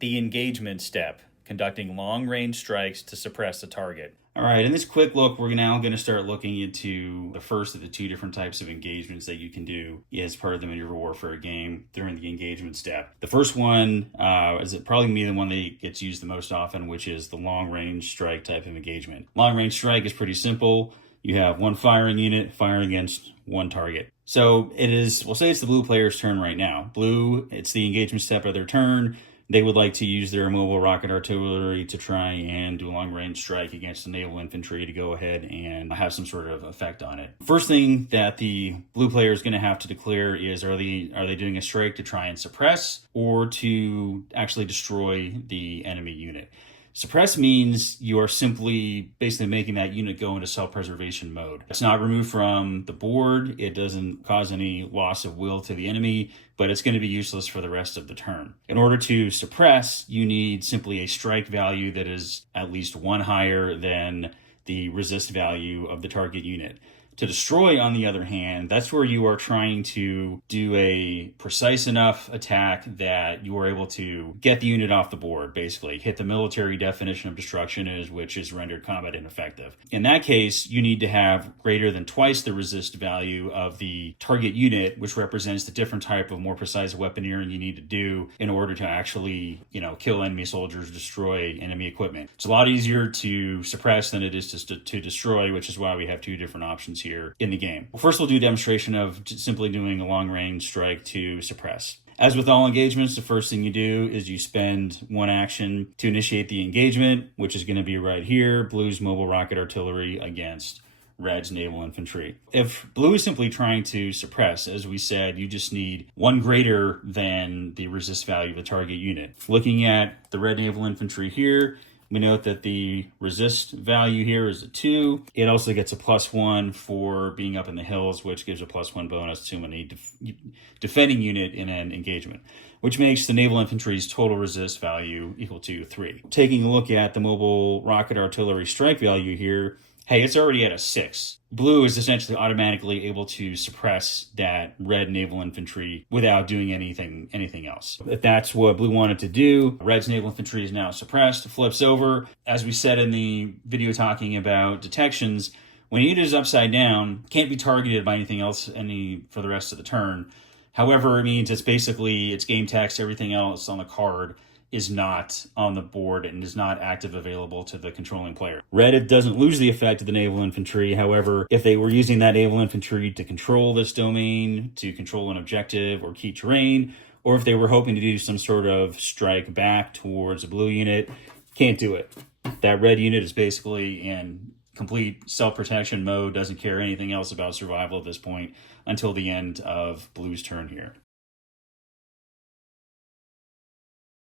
The engagement step, conducting long-range strikes to suppress the target. All right, in this quick look, we're now going to start looking into the first of the two different types of engagements that you can do as part of the maneuver warfare game during the engagement step. The first one is probably me the one that gets used the most often, which is the long-range strike type of engagement. Long-range strike is pretty simple. You have one firing unit firing against one target. So it is, we'll say it's the blue player's turn right now. Blue, it's the engagement step of their turn. They would like to use their mobile rocket artillery to try and do a long-range strike against the naval infantry to go ahead and have some sort of effect on it. First thing that the blue player is going to have to declare is, are they doing a strike to try and suppress or to actually destroy the enemy unit? Suppress means you are simply basically making that unit go into self-preservation mode. It's not removed from the board. It doesn't cause any loss of will to the enemy, but it's going to be useless for the rest of the turn. In order to suppress, you need simply a strike value that is at least one higher than the resist value of the target unit. To destroy, on the other hand, that's where you are trying to do a precise enough attack that you are able to get the unit off the board, basically hit the military definition of destruction, which is rendered combat ineffective. In that case, you need to have greater than twice the resist value of the target unit, which represents the different type of more precise weaponeering you need to do in order to actually, kill enemy soldiers, destroy enemy equipment. It's a lot easier to suppress than it is to destroy, which is why we have two different options here in the game. Well, first, we'll do a demonstration of simply doing a long-range strike to suppress. As with all engagements, the first thing you do is you spend one action to initiate the engagement, which is going to be right here, Blue's mobile rocket artillery against Red's naval infantry. If Blue is simply trying to suppress, as we said, you just need one greater than the resist value of the target unit. Looking at the Red naval infantry here, we note that the resist value here is a 2. It also gets a +1 for being up in the hills, which gives a +1 bonus to any defending unit in an engagement, which makes the naval infantry's total resist value equal to 3. Taking a look at the mobile rocket artillery strike value here, hey, it's already at a 6. Blue is essentially automatically able to suppress that Red naval infantry without doing anything else. If that's what Blue wanted to do, Red's naval infantry is now suppressed, flips over. As we said in the video talking about detections, when a unit is upside down, can't be targeted by anything else for the rest of the turn. However, it means it's game text, everything else on the card is not on the board and is not active available to the controlling player. Red doesn't lose the effect of the naval infantry. However, if they were using that naval infantry to control this domain, to control an objective or key terrain, or if they were hoping to do some sort of strike back towards a blue unit, can't do it. That red unit is basically in complete self-protection mode, doesn't care anything else about survival at this point until the end of Blue's turn here.